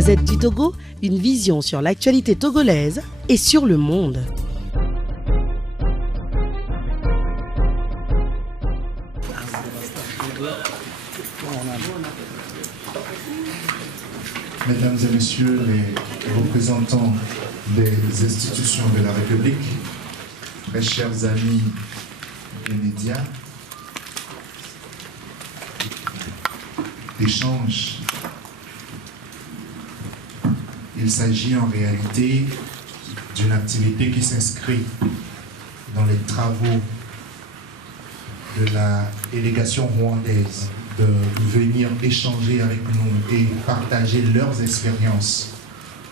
Gazette du Togo, une vision sur l'actualité togolaise et sur le monde. Mesdames et messieurs les représentants des institutions de la République, mes chers amis des médias, d'échange, il s'agit en réalité d'une activité qui s'inscrit dans les travaux de la délégation rwandaise de venir échanger avec nous et partager leurs expériences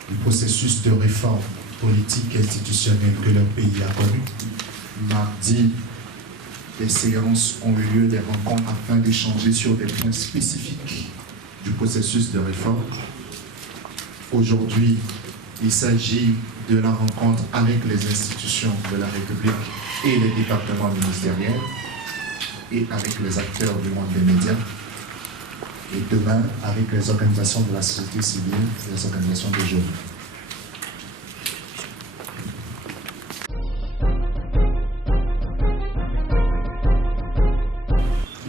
du processus de réforme politique et institutionnelle que leur pays a connu. Mardi, des séances ont eu lieu, des rencontres afin d'échanger sur des points spécifiques du processus de réforme. Aujourd'hui, il s'agit de la rencontre avec les institutions de la République et les départements ministériels et avec les acteurs du monde des médias, et demain avec les organisations de la société civile et les organisations des jeunes.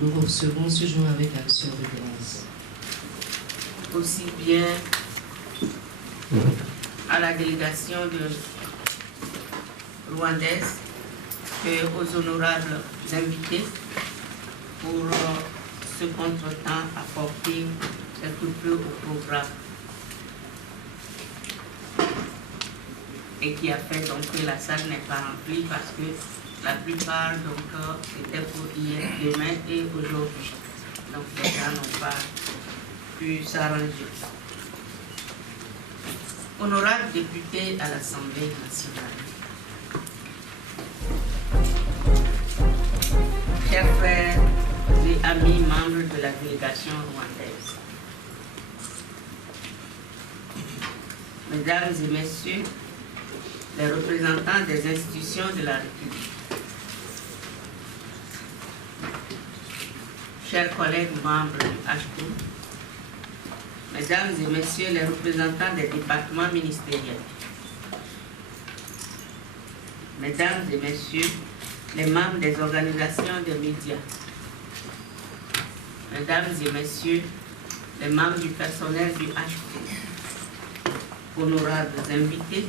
Nous recevons ce jour avec la sœur de grâce. Aussi bien à la délégation de rwandaise qu'aux honorables invités pour ce contretemps apporté quelque peu au programme et qui a fait donc que la salle n'est pas remplie parce que la plupart donc étaient pour hier, demain et aujourd'hui. Donc les gens n'ont pas pu s'arranger. Honorables députés à l'Assemblée nationale, chers frères et amis membres de la délégation rwandaise, mesdames et messieurs les représentants des institutions de la République, chers collègues membres du HCO, mesdames et messieurs les représentants des départements ministériels, mesdames et messieurs les membres des organisations de médias, mesdames et messieurs les membres du personnel du HCO, honorables invités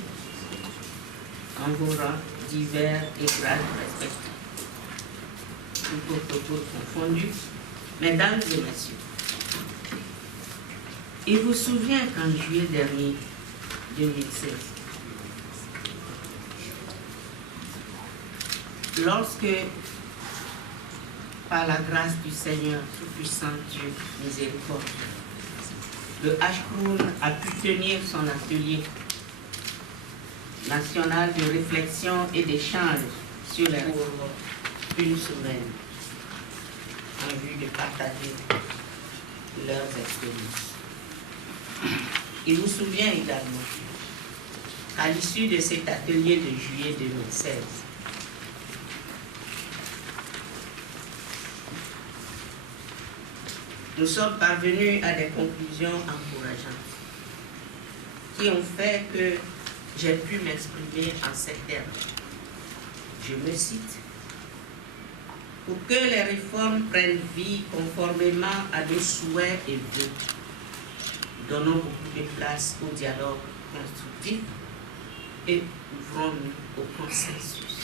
en vos rangs divers et grades respectifs, tout protocole confondu, mesdames et messieurs. Il vous souvient qu'en juillet dernier, 2016, lorsque, par la grâce du Seigneur Tout-Puissant Dieu miséricordieux, le HCROUN a pu tenir son atelier national de réflexion et d'échange sur les réformes une semaine, en vue de partager leurs expériences. Il vous souvient également qu'à l'issue de cet atelier de juillet 2016, nous sommes parvenus à des conclusions encourageantes qui ont fait que j'ai pu m'exprimer en ces termes. Je me cite: pour que les réformes prennent vie conformément à nos souhaits et vœux, donnons beaucoup de place au dialogue constructif et ouvrons-nous au consensus.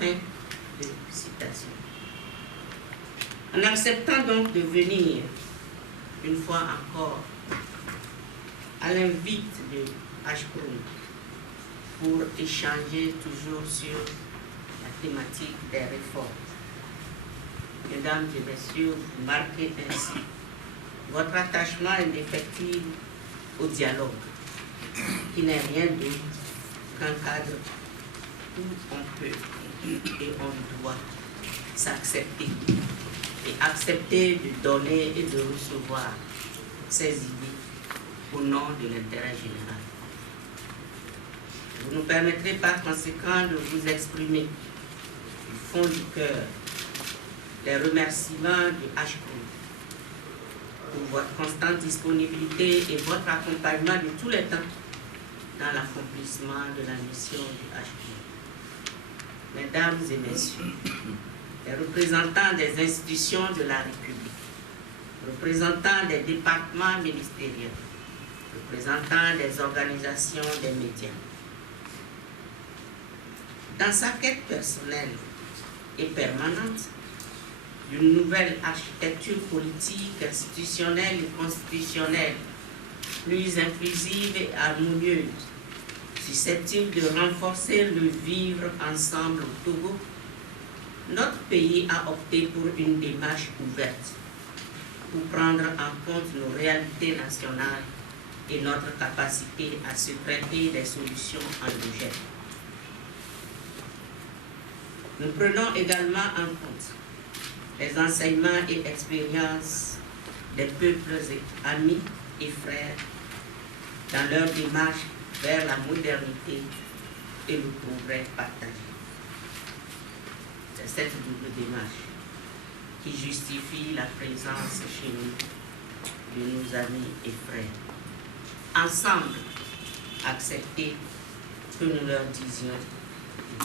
Fin de citation. En acceptant donc de venir, une fois encore, à l'invite de HCROUN pour échanger toujours sur la thématique des réformes, mesdames et messieurs, vous marquez ainsi votre attachement indéfectible au dialogue, qui n'est rien d'autre qu'un cadre où on peut et on doit s'accepter et accepter de donner et de recevoir ses idées au nom de l'intérêt général. Vous nous permettrez par conséquent de vous exprimer du fond du cœur les remerciements du HCROUN pour votre constante disponibilité et votre accompagnement de tous les temps dans l'accomplissement de la mission du HPI. Mesdames et messieurs, les représentants des institutions de la République, représentants des départements ministériels, représentants des organisations des médias. Dans sa quête personnelle et permanente d'une nouvelle architecture politique, institutionnelle et constitutionnelle plus inclusive et harmonieuse, susceptible de renforcer le vivre ensemble au Togo, notre pays a opté pour une démarche ouverte pour prendre en compte nos réalités nationales et notre capacité à se traiter des solutions endogènes. Nous prenons également en compte les enseignements et expériences des peuples amis et frères dans leur démarche vers la modernité et le progrès partagé. C'est cette double démarche qui justifie la présence chez nous de nos amis et frères. Ensemble, accepter que nous leur disions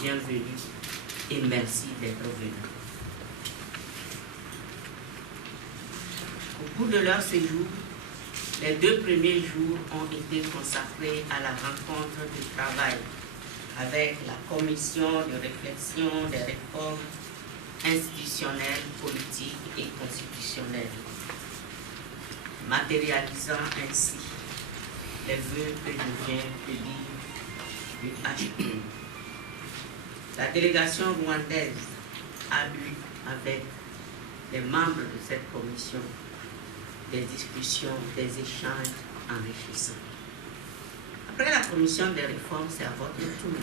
bienvenue et merci d'être venus. Au cours de leur séjour, les 2 premiers jours ont été consacrés à la rencontre de travail avec la commission de réflexion des réformes institutionnelles, politiques et constitutionnelles, matérialisant ainsi les vœux que je viens de dire du HPI. La délégation rwandaise a eu avec les membres de cette commission des discussions, des échanges enrichissants. Après la commission des réformes, c'est à votre tour,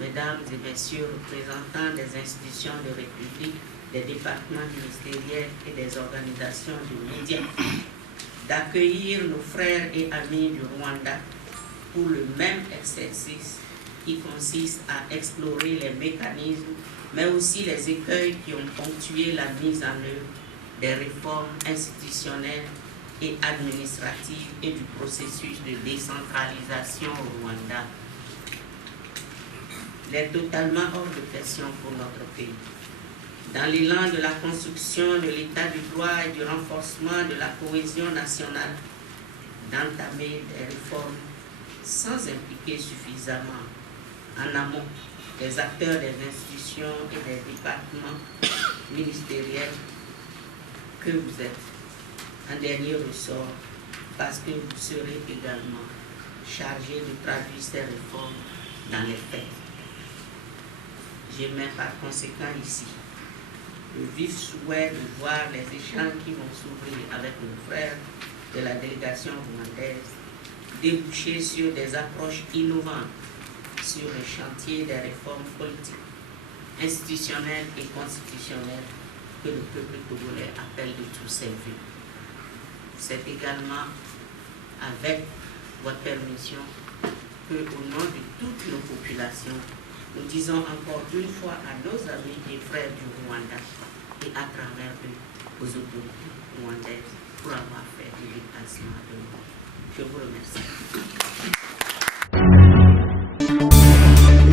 mesdames et messieurs, représentants des institutions de République, des départements ministériels et des organisations de médias, d'accueillir nos frères et amis du Rwanda pour le même exercice qui consiste à explorer les mécanismes, mais aussi les écueils qui ont ponctué la mise en œuvre des réformes institutionnelles et administratives et du processus de décentralisation au Rwanda. Il est totalement hors de question pour notre pays, dans l'élan de la construction de l'état du droit et du renforcement de la cohésion nationale, d'entamer des réformes sans impliquer suffisamment en amont les acteurs des institutions et des départements ministériels que vous êtes, en dernier ressort, parce que vous serez également chargé de traduire ces réformes dans les faits. J'émets par conséquent ici le vif souhait de voir les échanges qui vont s'ouvrir avec nos frères de la délégation rwandaise déboucher sur des approches innovantes sur le chantier des réformes politiques, institutionnelles et constitutionnelles que le peuple togolais appelle de tous ses vœux. C'est également avec votre permission que, au nom de toutes nos populations, nous disons encore une fois à nos amis et frères du Rwanda et à travers eux aux autorités rwandaises pour avoir fait le déplacement de nous. Je vous remercie.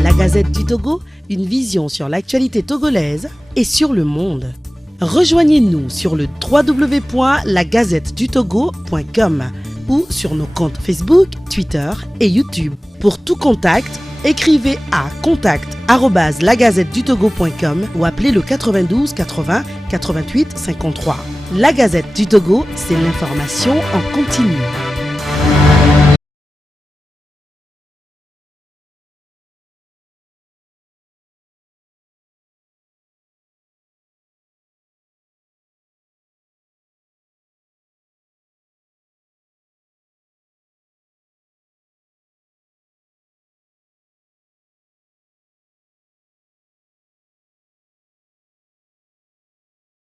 La Gazette du Togo, une vision sur l'actualité togolaise et sur le monde. Rejoignez-nous sur le www.lagazettedutogo.com ou sur nos comptes Facebook, Twitter et YouTube. Pour tout contact, écrivez à contact@lagazettedutogo.com ou appelez le 92 80 88 53. La Gazette du Togo, c'est l'information en continu.